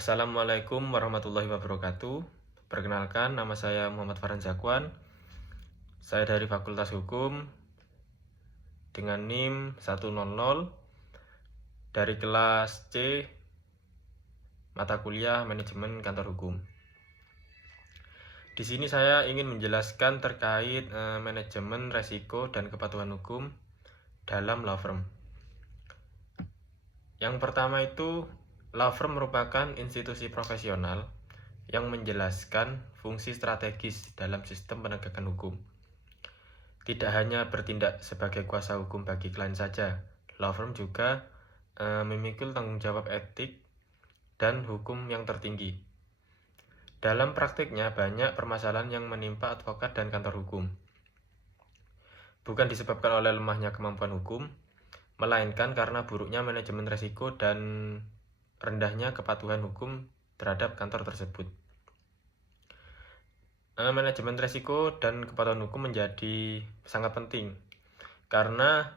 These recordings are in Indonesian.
Assalamualaikum warahmatullahi wabarakatuh. Perkenalkan, nama saya Muhammad Farhan Zakwan. Saya dari Fakultas Hukum dengan NIM 100 dari kelas C mata kuliah Manajemen Kantor Hukum. Di sini saya ingin menjelaskan terkait manajemen resiko dan kepatuhan hukum dalam law firm. Yang pertama itu, law firm merupakan institusi profesional yang menjelaskan fungsi strategis dalam sistem penegakan hukum. Tidak hanya bertindak sebagai kuasa hukum bagi klien saja, law firm juga memikul tanggung jawab etik dan hukum yang tertinggi. Dalam praktiknya banyak permasalahan yang menimpa advokat dan kantor hukum. Bukan disebabkan oleh lemahnya kemampuan hukum, melainkan karena buruknya manajemen resiko dan rendahnya kepatuhan hukum terhadap kantor tersebut. Manajemen resiko dan kepatuhan hukum menjadi sangat penting karena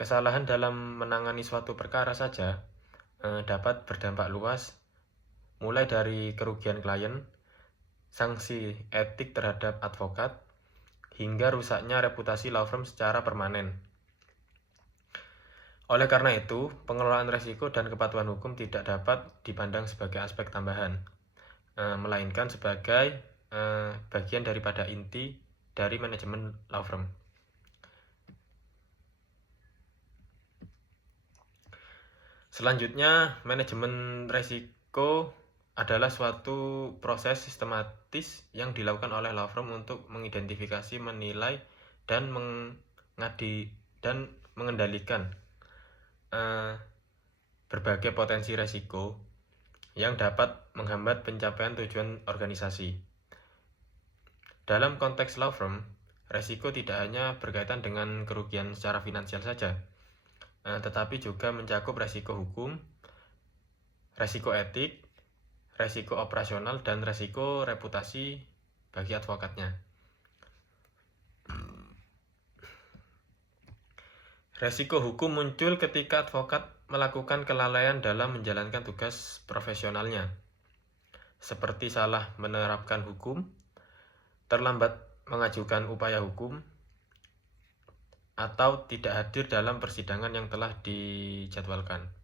kesalahan dalam menangani suatu perkara saja dapat berdampak luas, mulai dari kerugian klien, sanksi etik terhadap advokat, hingga rusaknya reputasi law firm secara permanen. Oleh karena itu, pengelolaan resiko dan kepatuhan hukum tidak dapat dipandang sebagai aspek tambahan, melainkan sebagai bagian daripada inti dari manajemen law firm. Selanjutnya, manajemen resiko adalah suatu proses sistematis yang dilakukan oleh law firm untuk mengidentifikasi, menilai, dan mengendalikan berbagai potensi resiko yang dapat menghambat pencapaian tujuan organisasi. Dalam konteks law firm, resiko tidak hanya berkaitan dengan kerugian secara finansial saja, tetapi juga mencakup resiko hukum, resiko etik, resiko operasional, dan resiko reputasi bagi advokatnya. Resiko hukum muncul ketika advokat melakukan kelalaian dalam menjalankan tugas profesionalnya, seperti salah menerapkan hukum, terlambat mengajukan upaya hukum, atau tidak hadir dalam persidangan yang telah dijadwalkan.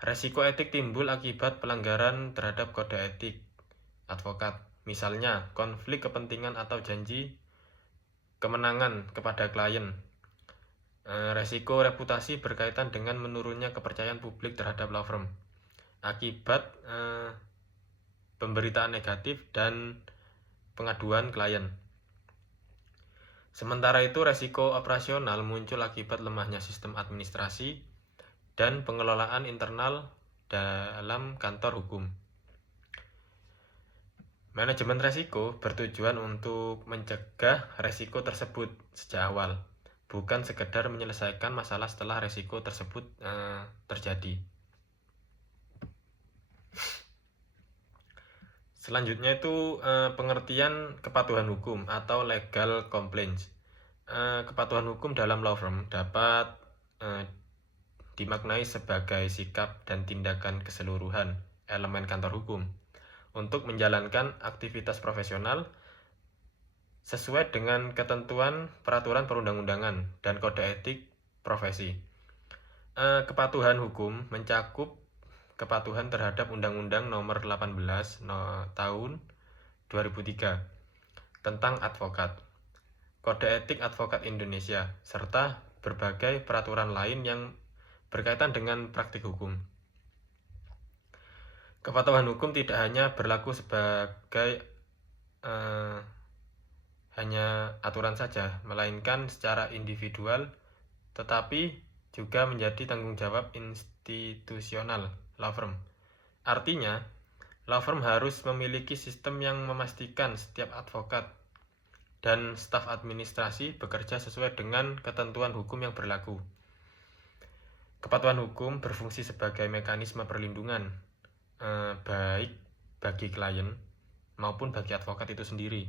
Resiko etik timbul akibat pelanggaran terhadap kode etik advokat, misalnya konflik kepentingan atau janji kemenangan kepada klien. Resiko reputasi berkaitan dengan menurunnya kepercayaan publik terhadap law firm akibat pemberitaan negatif dan pengaduan klien. Sementara itu, resiko operasional muncul akibat lemahnya sistem administrasi dan pengelolaan internal dalam kantor hukum. Manajemen resiko bertujuan untuk mencegah resiko tersebut sejak awal, bukan sekedar menyelesaikan masalah setelah resiko tersebut terjadi. Selanjutnya itu pengertian kepatuhan hukum atau legal compliance. Kepatuhan hukum dalam law firm dapat dimaknai sebagai sikap dan tindakan keseluruhan elemen kantor hukum untuk menjalankan aktivitas profesional sesuai dengan ketentuan peraturan perundang-undangan dan kode etik profesi. Kepatuhan hukum mencakup kepatuhan terhadap Undang-Undang Nomor 18 Tahun 2003 tentang advokat, Kode Etik Advokat Indonesia, serta berbagai peraturan lain yang berkaitan dengan praktik hukum. Kepatuhan hukum tidak hanya berlaku sebagai hanya aturan saja, melainkan secara individual, tetapi juga menjadi tanggung jawab institusional law firm. Artinya, law firm harus memiliki sistem yang memastikan setiap advokat dan staf administrasi bekerja sesuai dengan ketentuan hukum yang berlaku. Kepatuhan hukum berfungsi sebagai mekanisme perlindungan baik bagi klien maupun bagi advokat itu sendiri.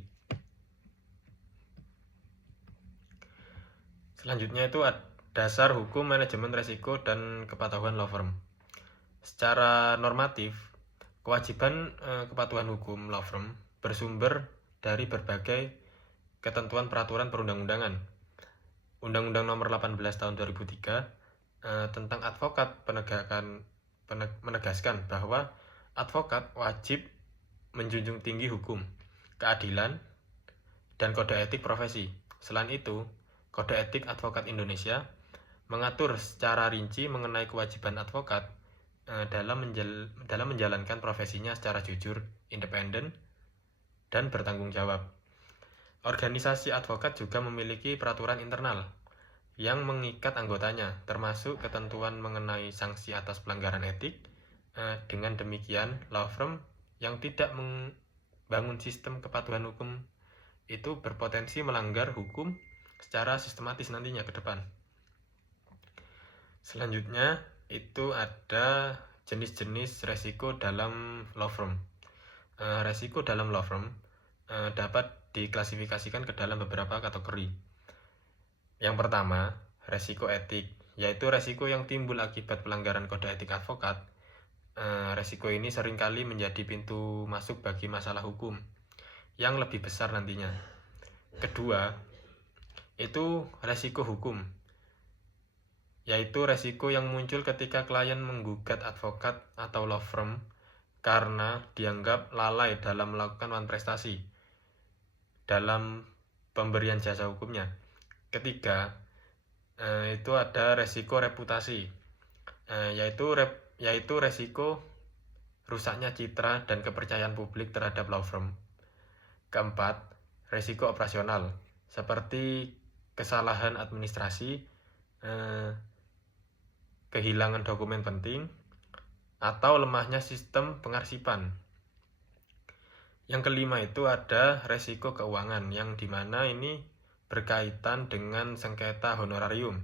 Selanjutnya itu dasar hukum manajemen resiko dan kepatuhan law firm. Secara normatif, Kewajiban kepatuhan hukum law firm bersumber dari berbagai ketentuan peraturan perundang-undangan. Undang-Undang Nomor 18 Tahun 2003 tentang advokat menegaskan bahwa advokat wajib menjunjung tinggi hukum, keadilan, dan kode etik profesi. Selain itu, Kode Etik Advokat Indonesia mengatur secara rinci mengenai kewajiban advokat dalam menjalankan profesinya secara jujur, independen, dan bertanggung jawab. Organisasi advokat juga memiliki peraturan internal yang mengikat anggotanya, termasuk ketentuan mengenai sanksi atas pelanggaran etik. Dengan demikian, law firm yang tidak membangun sistem kepatuhan hukum itu berpotensi melanggar hukum secara sistematis nantinya ke depan. Selanjutnya, itu ada jenis-jenis resiko dalam law firm. Resiko dalam law firm dapat diklasifikasikan ke dalam beberapa kategori. Yang pertama, resiko etik, yaitu resiko yang timbul akibat pelanggaran kode etik advokat. Resiko ini seringkali menjadi pintu masuk bagi masalah hukum yang lebih besar nantinya. Kedua, itu resiko hukum, yaitu resiko yang muncul ketika klien menggugat advokat atau law firm karena dianggap lalai dalam melakukan prestasi dalam pemberian jasa hukumnya. Ketiga, itu ada resiko reputasi, yaitu resiko rusaknya citra dan kepercayaan publik terhadap law firm. Keempat, resiko operasional, seperti kesalahan administrasi, kehilangan dokumen penting, atau lemahnya sistem pengarsipan. Yang kelima itu ada resiko keuangan, yang dimana ini berkaitan dengan sengketa honorarium,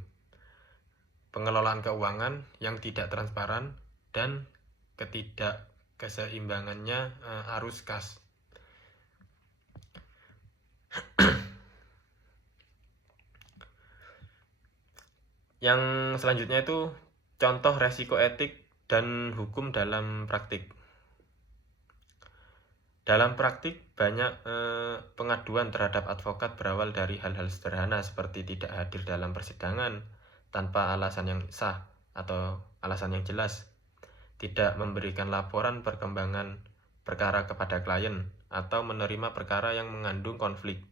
pengelolaan keuangan yang tidak transparan, dan ketidakkeseimbangannya arus kas. Yang selanjutnya itu contoh resiko etik dan hukum dalam praktik. Dalam praktik, banyak pengaduan terhadap advokat berawal dari hal-hal sederhana seperti tidak hadir dalam persidangan tanpa alasan yang sah atau alasan yang jelas, tidak memberikan laporan perkembangan perkara kepada klien, atau menerima perkara yang mengandung konflik.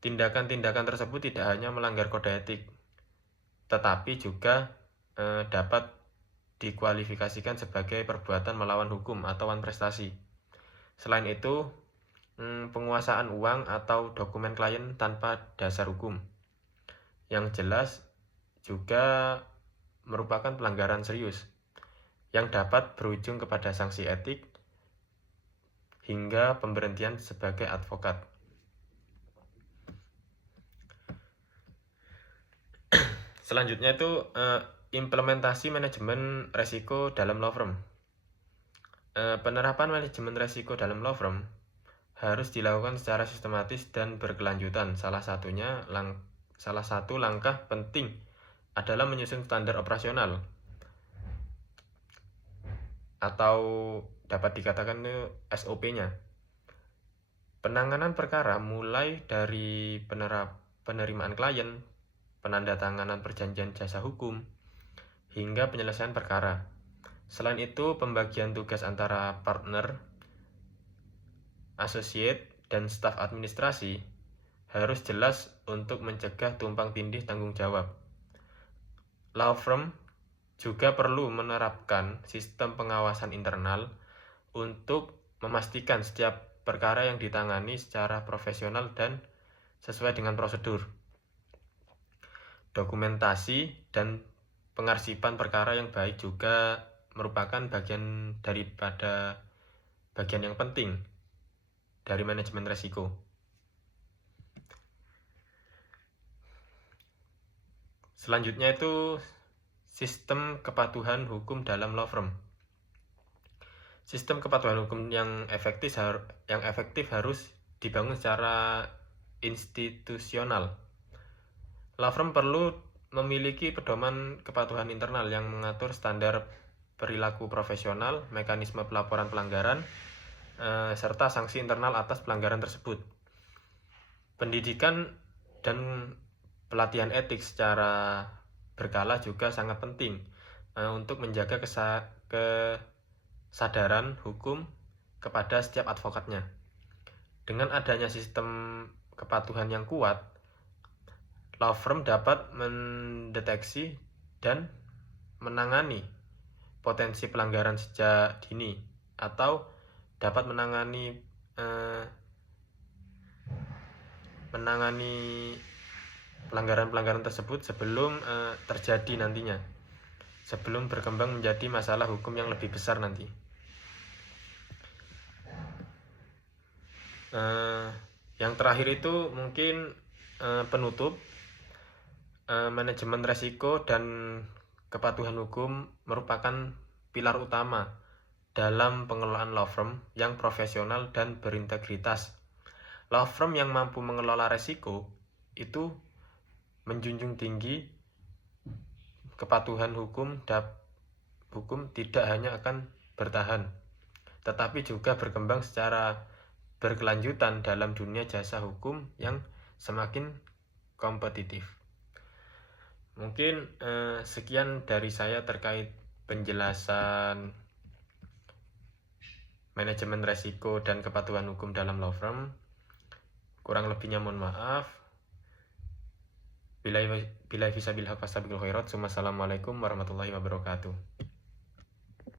Tindakan-tindakan tersebut tidak hanya melanggar kode etik, tetapi juga dapat dikualifikasikan sebagai perbuatan melawan hukum atau prestasi. Selain itu, penguasaan uang atau dokumen klien tanpa dasar hukum yang jelas juga merupakan pelanggaran serius yang dapat berujung kepada sanksi etik hingga pemberhentian sebagai advokat. Selanjutnya itu implementasi manajemen resiko dalam law firm. Penerapan manajemen resiko dalam law firm harus dilakukan secara sistematis dan berkelanjutan. Salah satu langkah penting adalah menyusun standar operasional, atau dapat dikatakan itu SOP-nya. Penanganan perkara mulai dari penerimaan klien, penandatanganan perjanjian jasa hukum, hingga penyelesaian perkara. Selain itu, pembagian tugas antara partner, associate, dan staf administrasi harus jelas untuk mencegah tumpang tindih tanggung jawab. Law firm juga perlu menerapkan sistem pengawasan internal untuk memastikan setiap perkara yang ditangani secara profesional dan sesuai dengan prosedur. Dokumentasi dan pengarsipan perkara yang baik juga merupakan bagian yang penting dari manajemen resiko. Selanjutnya itu sistem kepatuhan hukum dalam law firm. Sistem kepatuhan hukum yang efektif harus dibangun secara institusional. Law firm perlu memiliki pedoman kepatuhan internal yang mengatur standar perilaku profesional, mekanisme pelaporan pelanggaran, serta sanksi internal atas pelanggaran tersebut. Pendidikan dan pelatihan etik secara berkala juga sangat penting untuk menjaga kesadaran hukum kepada setiap advokatnya. Dengan adanya sistem kepatuhan yang kuat, law firm dapat mendeteksi dan menangani potensi pelanggaran sejak dini atau dapat menangani pelanggaran-pelanggaran tersebut sebelum terjadi nantinya, sebelum berkembang menjadi masalah hukum yang lebih besar nanti. Yang terakhir itu mungkin penutup. Manajemen resiko dan kepatuhan hukum merupakan pilar utama dalam pengelolaan law firm yang profesional dan berintegritas. Law firm yang mampu mengelola resiko itu menjunjung tinggi kepatuhan hukum tidak hanya akan bertahan, tetapi juga berkembang secara berkelanjutan dalam dunia jasa hukum yang semakin kompetitif. Mungkin sekian dari saya terkait penjelasan manajemen resiko dan kepatuhan hukum dalam law firm. Kurang lebihnya mohon maaf. Bila bisa bilhaq fastabiqul khairat. Wassalamualaikum warahmatullahi wabarakatuh.